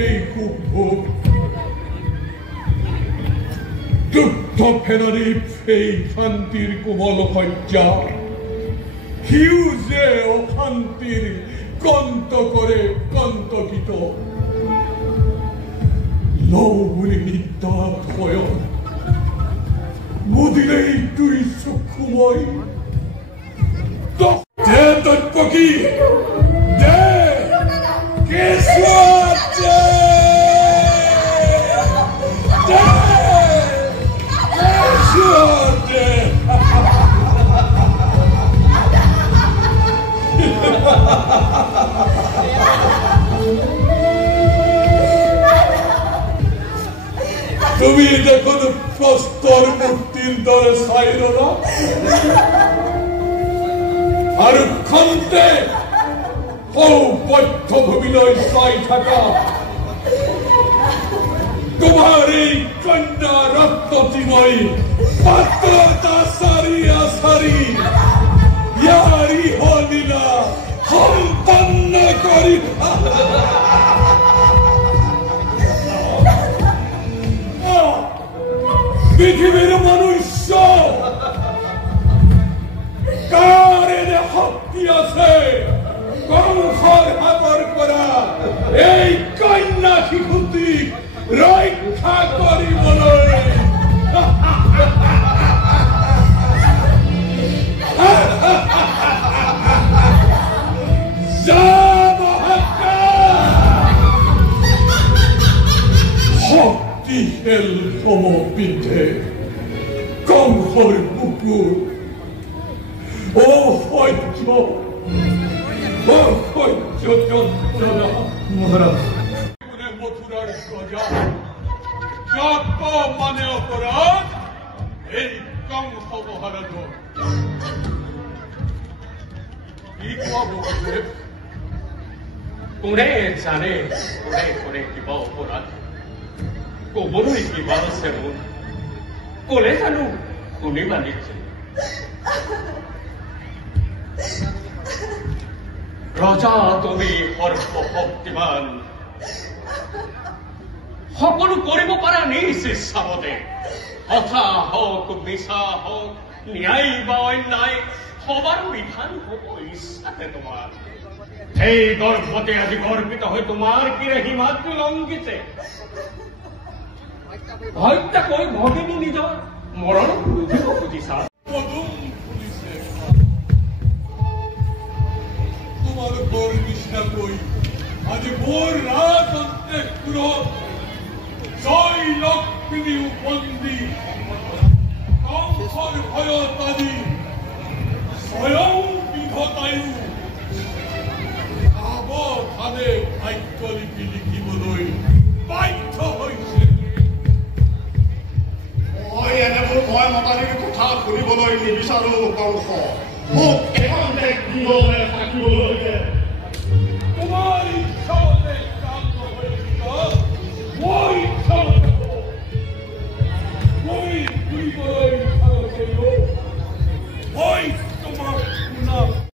এই কুভোগ যুদ্ধ ফেরারি এই শান্তির কোমল শয্যা হিউ যে অশান্তির কন্ত করে কন্তকিত লৌবুলি নিদ্যাত হয়ন মুদিলেই তুই চক্ষুময় দে তৎপকি দে কেশব দে দে কেশব দে তুমি দেখুন প্রস্তর মূর্তির দরে সাইল না আর খন্তে বদ্ধভূমিলয় সাই থাকা তোমার এই কন্যা রক্তচিময়ী পাত্রতা সারি আসারি ইয়ারি হলিলা সম্পন্ন করি পৃথিবীর মনুষ্য কার এনে শক্তি আছে কংসর হাতর করা এই কন্যা শিশুটি রক্ষা কৰিবলৈ শক্তিশীল সমপিঠে কংসৰ বুকুৰ অসহ্য যন্ত্ৰণা মহাৰাজ মথুৰাৰ প্ৰজা যত মানে অপৰাধ এই কংস মহাৰাজ কি কোৱা কোনে জানে কোনে কোনে কিবা অপৰাধ কবলৈ কিবা আছে মোৰ কোনে জানো শুনিবা নিশ্চয় ৰজা তুমি সৰ্বশক্তিমান সকলো কৰিব পাৰা নিজ ইচ্ছামতে কথা হওক মিছা হওক ন্যায় বা অন্যায় সবার বিধান হব ইচ্ছাতে তোমার এই গর্ভতে আজি গর্বিত হয়ে তোমার কিরে হিমাদ্রি লঙ্ঘিছে হত্যা কৰি ভগিনী নিজৰ মৰণ বুজিব খুজিছা তোমাৰ ঘৰ নিষ্ঠা কই আজ ভোৰ ৰাত অন্তে ক্ৰোধ জয় লক্ষ্মী বন্দী কংসৰ ভয়তানি স্বয়ং বিধতায়ু সাৱধানে ভাগ্যলিপি লিখিবলৈ বাধ্য হৈছে মই এনেবোৰ মই মতালিৰ কথা শুনিবলৈ নিবিচাৰো কংস মোক এখন দেশ দিবলৈ থাকিবলৈ